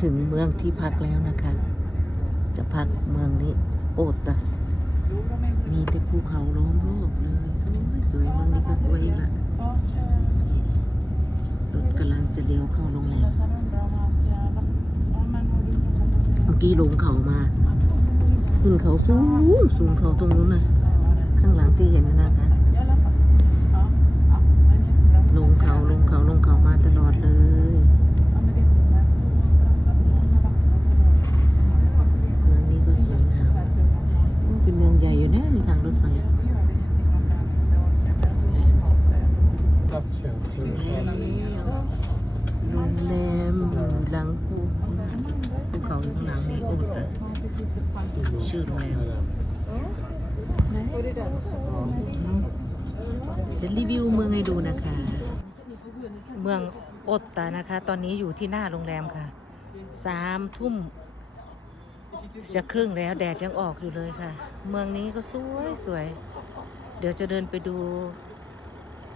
ถึงเมืองที่พักแล้วนะคะ จะพักเมืองนี้โอตะมีแต่ภูเขาล้อมรอบเลย สวยสวยเมืองนี้ก็สวยอีกละรถกำลังจะเลี้ยวเข้าโรงแรมเมื่อกี้ลงเขามา ขึ้นเขาสูงสูงเขาตรงนู้นนะข้างหลังที่เห็นนะคะ ลงเขาลงเขาลงเขามาตลอดเลย เมืองนี้ก็สวยงามโอ้เป็นเมืองใหญ่อยู่นะมีทางรถไฟ Stadstjänst. โรงแรมอยู่ หลังภูภูเขาอยู่ข้างหลังนี่โอ้แต่ชื่อโรงแรมจะรีวิวเมืองให้ดูนะคะ เมืองโอตตานะคะ ตอนนี้อยู่ที่หน้าโรงแรมค่ะสามทุ่มจะครึ่งแล้วแดดยังออกอยู่เลยค่ะ เมืองนี้ก็สวยสวย เดี๋ยวจะเดินไปดู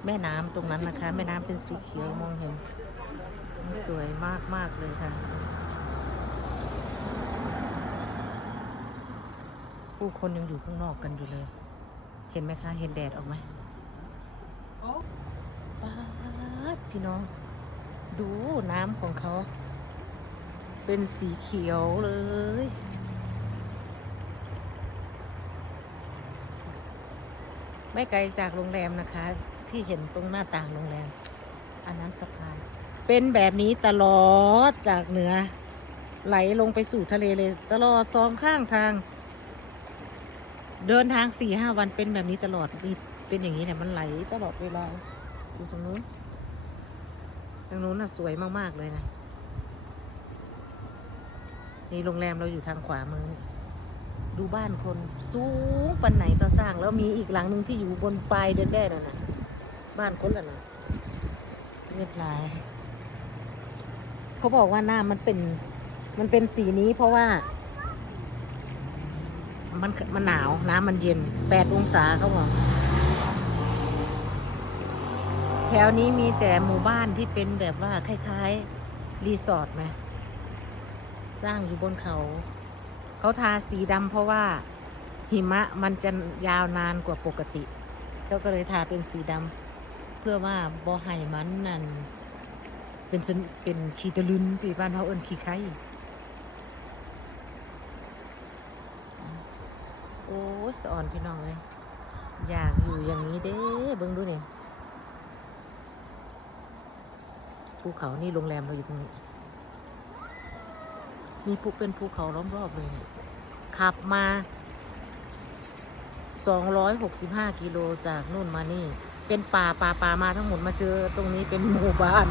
แม่น้ำตรงนั้นนะคะ แม่น้ำเป็นสีเขียวมองเห็น สวยมากมากเลยค่ะ ผู้คนยังอยู่ข้างนอกกันอยู่เลย เห็นไหมคะ เห็นแดดออกไหมป๊าดพี่น้อง ดูน้ำของเขา เป็นสีเขียวเลยไม่ไกลจากโรงแรมนะคะ ที่เห็นตรงหน้าต่างโรงแรมอันนั้นสะพาน เป็นแบบนี้ตลอดจากเหนือ ไหลลงไปสู่ทะเลเลย ตลอดสองข้างทาง เดินทางสี่ห้าวันเป็นแบบนี้ตลอดมีเป็นอย่างนี้เนี่ยมันไหลตลอดเวลาดูตรงนู้นตรงนู้นน่ะสวยมากๆเลยนะนี่โรงแรมเราอยู่ทางขวามือ ดูบ้านคนสูงปันไหนก็สร้าง แล้วมีอีกหลังหนึ่งที่อยู่บนปลายเดินได้นั่นนะบ้านคนละนะเรียบร้อย เขาบอกว่าหน้ามันเป็น มันเป็นสีนี้เพราะว่า มันมันหนาวน้ำมันเย็นแปดองศาเขาบอกแถวนี้มีแต่หมู่บ้านที่เป็นแบบว่าคล้ายๆรีสอร์ทไหมสร้างอยู่บนเขา เขาทาสีดำเพราะว่าหิมะมันจะยาวนานกว่าปกติเขาก็เลยทาเป็นสีดำเพื่อว่าบ่ให้มันนั่น เป็นเป็นขีตะลุนปีบ้านเขาเอิ้นขี้ไข่โอ้สอ่อนพี่น้องเลยอยากอยู่อย่างนี้เด้เบิ่งดูเนี่ยภูเขานี่โรงแรมเราอยู่ตรงนี้ มีภูเป็นภูเขาล้อมรอบเลยเนี่ยขับมา 265 กิโลจากนู่นมานี่ เป็นป่าป่าป่ามาทั้งหมดมาเจอตรงนี้เป็นหมู่บ้าน